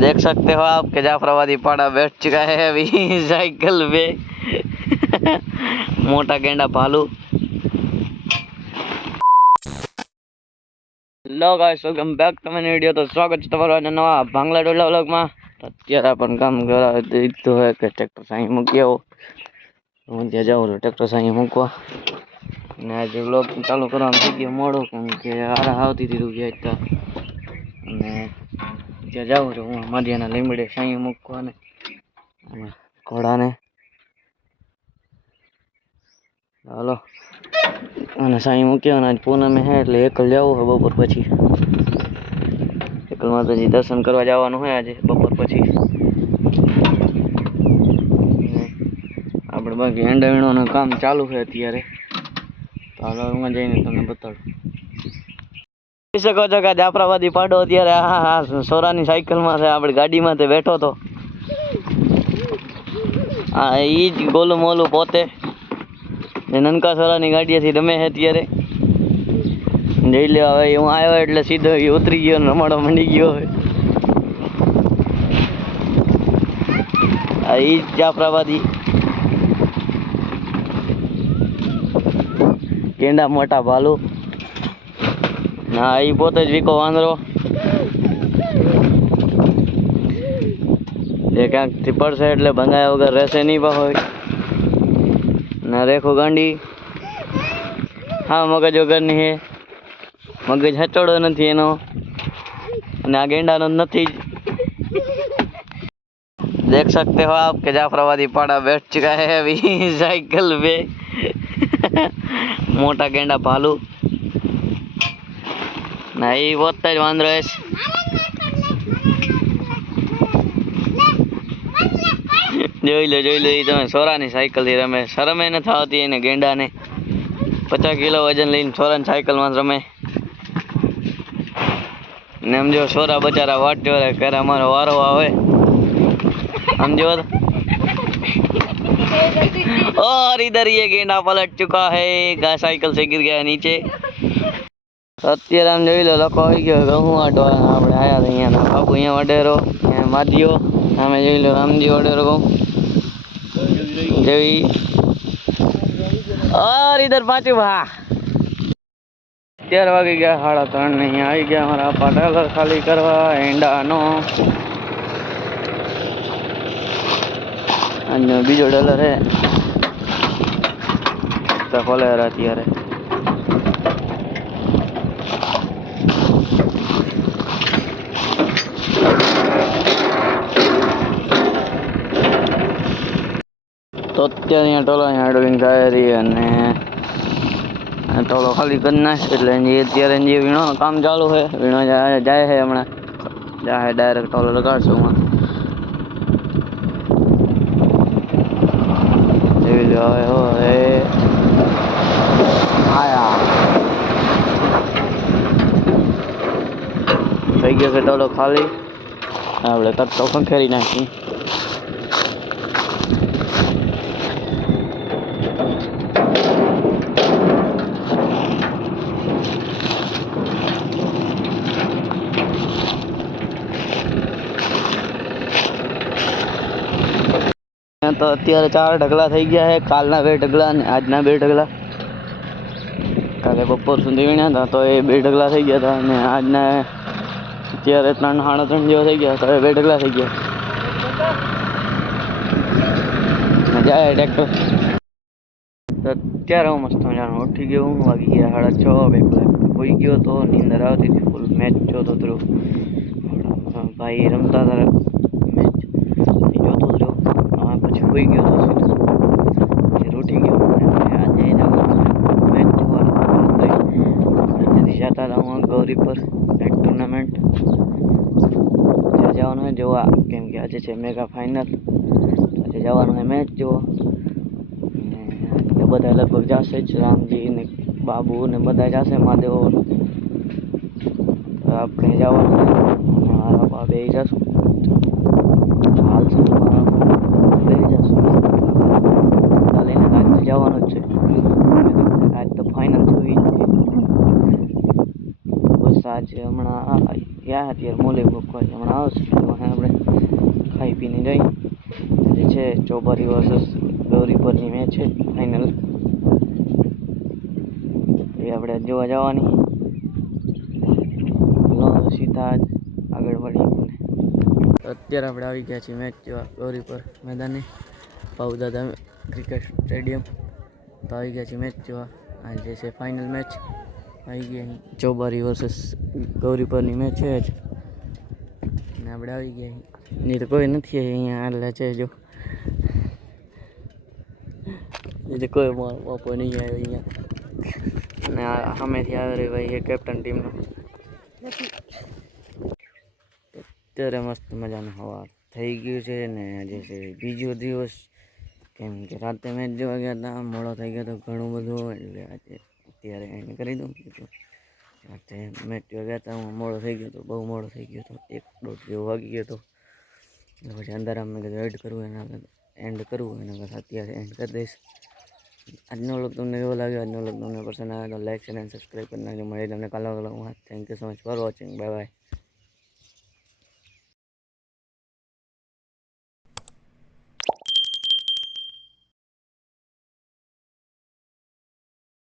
देख सकते हो आप कि जाफराबादी पाड़ा बैठ चुका है अभी साइकिल पे मोटा गेंडा भालू। Hello guys, welcome back to my video. તો સ્વાગત છે તમારું આજના નવા ભાંગલા ડોલા વ્લોગમાં। અત્યારે આપણે કામ કરાવી દીધું હોય કે ટ્રેક્ટર સાંઈ મૂકી આવો। હું ત્યાં જાઉં છું ટ્રેક્ટર સાંઈ મૂકવા, અને આજે વ્લોગ ચાલુ કરવાનું થઈ ગયો મોડું, કેમ કે હારા આવતી હતી ગયા હતા, અને ત્યાં જાઉં છું હું માધ્યાના લીમડે સાંઈ મૂકવાને ઘોડાને। હાલો, અને સાંઈ મૂક્યો, આજ પૂનમે હે એટલે એકલ જવું હોય બપોર પછી। એકલ માતાજી દર્શન કરવા જવાનું હોય આજે બપોર પછી। આપણે બાકી હેંડા વીણવાનું કામ ચાલુ છે અત્યારે, તો હાલો હું જઈને તમને બતાડું। જોઈ શકો છો કે જાફરાબાદી પાડો અત્યારે હા સોરાની સાયકલમાં છે, આપણે ગાડીમાં તે બેઠો હતો। હા, ઈ જ ગોલું મોલું પોતે નનકા સોરાની ગાડીએથી રમે છે અત્યારે। જઈ લે હવે હું આવ્યો એટલે સીધો ઉતરી ગયો, રમાડો મંડી ગયો હવે। આ ઈ જ જાફરાબાદી કેંડા મોટા ભાલુ, ના ઈ પોતે જ વીકો વાંદરો। જે ક્યાંકથી પડશે એટલે ભંગાયા વગર રહેશે નહીં હોય। ના રેખો ગાંડી હા મગજ વગરની હે, મગજ હચોડો નથી એનો, અને આ ગેંડાનો નથી જ। देख सकते हो आप कि जाफराबादी पाड़ा बैठ चुका है अभी साइकिल पे मोटा गेंडा भालू, ना ये पोता ज वांदरो है। જોઈ લો એ તમે સોરાની સાયકલ થી રમે, શરમે નથી આવતી એને ગેંડાને। 50 કિલો વજન લઈને સોરાની સાયકલમાં રમે ને। સમજો સોરા બચારા વાટ્યો રે કરે અમારો વારો આવે, समझो। और इधर ये गेंडा पलट चुका है, साइकिल से गिर गया नीचे। અત્યારે આમ જોઈ લો લખો આવી ગયો ઘઉં વાટવા, આપણે આયા અહીંયા બાપુ અહીંયા વડેરો, અહીંયા માધ્યો સામે જોઈ લો રામજી વડેરો ઘઉં જેવી। और इधर पाछू भा 11 વાગી ગયા, 3:30 ને અહીંયા આવી ગયા અમારા પાટાલર ખાલી કરવા એંડાનો। અને બીજો ડોલર હે તો ખોલેરા અત્યારે। તો અત્યારે અહીંયા ટોલો અહીંયા ડોલિંગ થાય રહી, અને ટોલો ખાલી કરી નાખ એટલે અત્યારે જે વીણવાનું કામ ચાલુ છે, વીણો જાય છે હમણાં જાય ડાયરેક્ટ ટોલો લગાડશું હમણાં। આયા થઈ ગયો છે ટોલો ખાલી, આપણે કટકો ખંખેરી નાખી। તો અત્યારે 4 ઢગલા થઈ ગયા છે, કાલના 2 ઢગલા અને આજના 2 ઢગલા। કાલે બપોર સુધી વીણ્યા હતા તો એ 2 ઢગલા થઈ ગયા હતા, અને આજના અત્યારે 3 સાડા 3 જેવા થઈ ગયા તો એ 2 ઢગલા થઈ ગયા। જાય ટ્રેક્ટર તો અત્યારે હું મસ્ત મજાનો ઉઠી ગયો, હું વાગી ગયા 6:30 હોઈ ગયો તો નીંદર આવતી હતી ફૂલ, મેચ જોતો હતો ભાઈ રમતા હતા મેચ જોતો હતો, પછી હોઈ ગયો તો પછી ઉઠી ગયો। આજે મેચ જોવા જતા હતા હું ગૌરી પર નાઇટ ટુર્નામેન્ટ ત્યાં જવાનું હોય જોવા, કેમ કે આજે છે મેગા ફાઇનલ, આજે જવાનું હોય મેચ જોવા। બધા લગભગ જશે જ, રામજી ને બાબુ ને બધા જશે, મહાદેવ આપણે જવાનું હોય, અને મારા બા બે જશું હાલ બે જશું લઈને આજ જવાનું જ છે। આજ તો ફાઇનલ જોઈ જ છે, બસ આજે હમણાં ગયા અત્યારે મોલે મૂકવા હમણાં આવશે આપણે ચોબારી વર્સસ ગૌરીપરની મેચ છે ફાઇનલ. એ આપણે જોવા જવાની. સીધા જ આગળ વળી. અત્યારે આપણે આવી ગયા છીએ મેચ જોવા ગૌરીપર મેદાને, પાઉદાદા ક્રિકેટ સ્ટેડિયમ. તો આવી ગયા છીએ મેચ જોવા. આજે છે ફાઇનલ મેચ. આવી ગયા ચોબારી વર્સસ ગૌરીપરની મેચ છે જ. ને આપણે આવી ગયા નહીં તો કોઈ નથી અહીંયા. આટલા છે જો, એટલે કોઈ બાપો નહીં આવ્યો અહીંયા. અને સામેથી આવે રે ભાઈ એ કેપ્ટન ટીમનો. અત્યારે મસ્ત મજાનું હવા થઈ ગયું છે ને આજે છે બીજો દિવસ. કેમ કે રાતે મેચ જોવા ગયા હતા, મોડો થઈ ગયો હતો ઘણું બધું, એટલે આજે અત્યારે એને કરી દઉં. રાતે મેચ જોવા ગયા હતા, હું મોડો થઈ ગયો હતો, બહુ મોડો થઈ ગયો હતો, 1-1:30 જેવો વાગી ગયો હતો. પછી અંદર અમે કીધું એન્ડ કરવું એના કરતાં અત્યારે એન્ડ કરી દઈશ. આજનો વ્લોગ તમને એવો લાગ્યો, આજનો વ્લોગ તમને પસંદ આવે તો લાઈક, શેર અને સબસ્ક્રાઈબ કરી નાખજો. મળી તમને કાલે વ્લોગમાં. Thank you so much for watching. Bye bye.